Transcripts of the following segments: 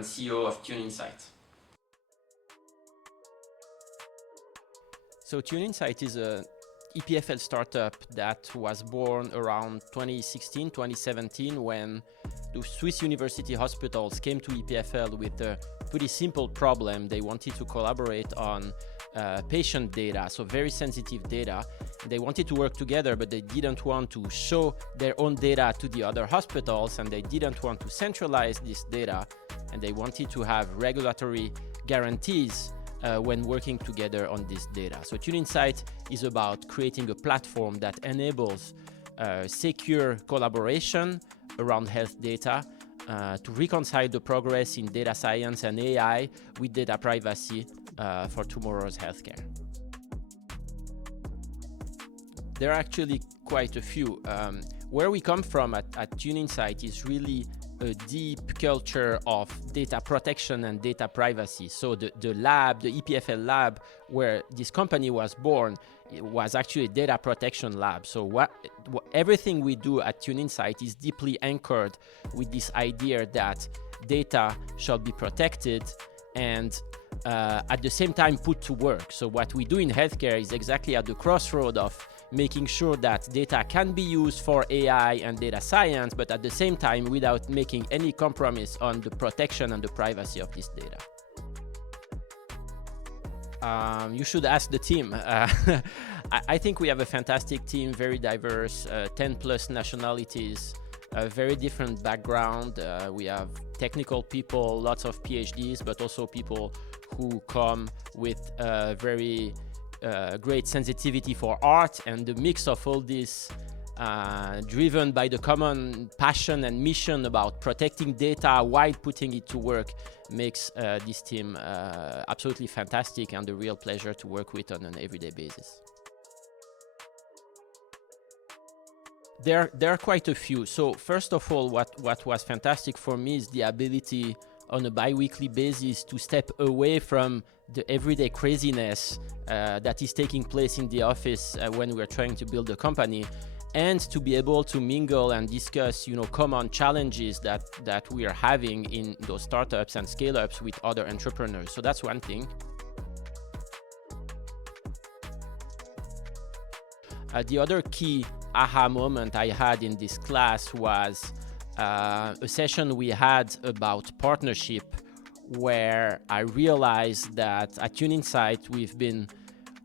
and CEO of Tune Insight. So Tune Insight is a EPFL startup that was born around 2016, 2017, when the Swiss university hospitals came to EPFL with a pretty simple problem. They wanted to collaborate on patient data, so very sensitive data. They wanted to work together, but they didn't want to show their own data to the other hospitals, and they didn't want to centralize this data, and they wanted to have regulatory guarantees when working together on this data. So Tune Insight is about creating a platform that enables secure collaboration around health data to reconcile the progress in data science and AI with data privacy for tomorrow's healthcare. There are actually quite a few. Where we come from at Tune Insight is really a deep culture of data protection and data privacy. So the lab, the EPFL lab, where this company was born, it was actually a data protection lab. So everything we do at Tune Insight is deeply anchored with this idea that data shall be protected and at the same time put to work. So what we do in healthcare is exactly at the crossroad of making sure that data can be used for AI and data science, but at the same time without making any compromise on the protection and the privacy of this data. You should ask the team. I think we have a fantastic team, very diverse, 10 plus nationalities, very different background. We have technical people, lots of PhDs, but also people who come with very great sensitivity for art, and the mix of all this driven by the common passion and mission about protecting data while putting it to work makes this team absolutely fantastic and a real pleasure to work with on an everyday basis. There are quite a few. So first of all, what was fantastic for me is the ability on a bi-weekly basis to step away from the everyday craziness that is taking place in the office when we're trying to build a company, and to be able to mingle and discuss, common challenges that we are having in those startups and scale-ups with other entrepreneurs. So that's one thing. The other key aha moment I had in this class was a session we had about partnership, where I realized that at Tune Insight we've been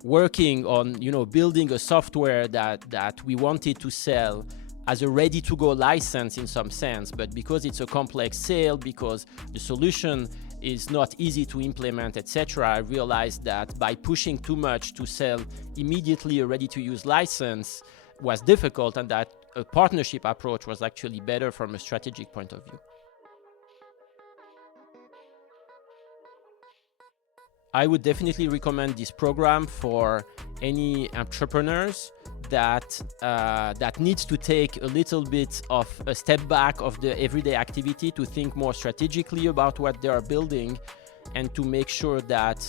working on building a software that we wanted to sell as a ready-to-go license in some sense, but because it's a complex sale, because the solution is not easy to implement, etc., I realized that by pushing too much to sell immediately a ready-to-use license was difficult, and that a partnership approach was actually better from a strategic point of view. I would definitely recommend this program for any entrepreneurs that needs to take a little bit of a step back of the everyday activity to think more strategically about what they are building, and to make sure that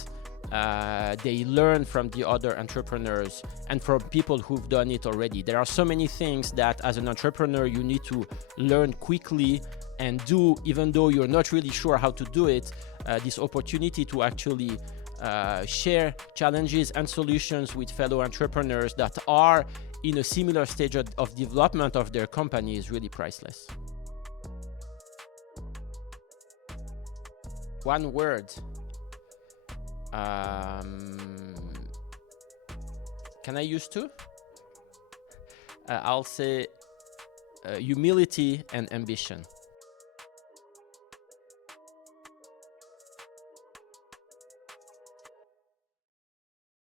they learn from the other entrepreneurs and from people who've done it already. There are so many things that as an entrepreneur you need to learn quickly and do, even though you're not really sure how to do it. This opportunity to actually share challenges and solutions with fellow entrepreneurs that are in a similar stage of development of their company is really priceless. One word. Can I use two? I'll say humility and ambition.